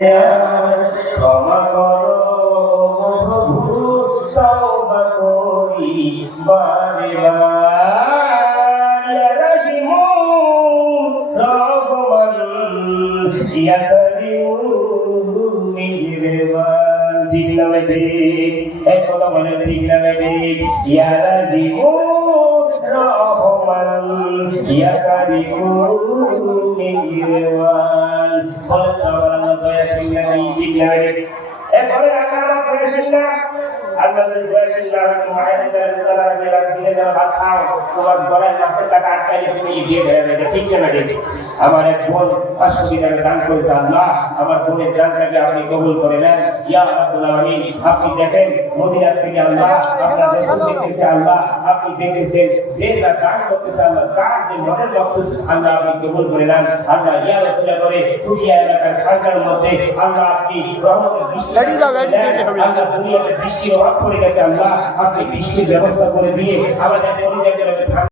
ক্ষমা করো প্রভু, তওবা করি বারে বার। ইয়া রাহিমু রহমান, ইয়া করিমু মেহেরবান। ঠিক না ঠিক? এখনো বলে ঠিক না ঠিক? ইয়া রাহিমু রহমান, ইয়া করিমু মেহেরবান। বলে আল্লাহ দয়াশীল না, ঠিক না ঠিক? এরপরে আল্লাহ দয়াশীল না, আল্লাহ দয়াশীল না, মায়ের তাআলা মেরা দিনে না ভাত খাও, তোমার গলায় মাছের কাটা আটকাইলে তুমি দিয়ে দেবে, ঠিক না ঠিক? আমার এক বোন 500 দিনার দান করেছে, আল্লাহ আমার বোনের দানটাকে আপনি কবুল করে নেন ইয়া রাব্বুল আলামিন। আপনি দেখেন মদিনা থেকে আল্লাহ আপনার রাসূল দেখতেছে, আল্লাহ আপনি দেখতেছেন যে যা দান করতেছে, আল্লাহ তার যে মনের মকসুদ আল্লাহ আপনি কবুল করে নেন। আল্লাহ ইয়া রাসূল করে কুরিয়া এলাকার খানকার মধ্যে আল্লাহ আপনি রহমতের দৃষ্টি আল্লাহ দুনিয়াতে বৃষ্টি অভাব পড়ে গেছে, আল্লাহ আপনি বৃষ্টির ব্যবস্থা করে দিয়ে আমাদের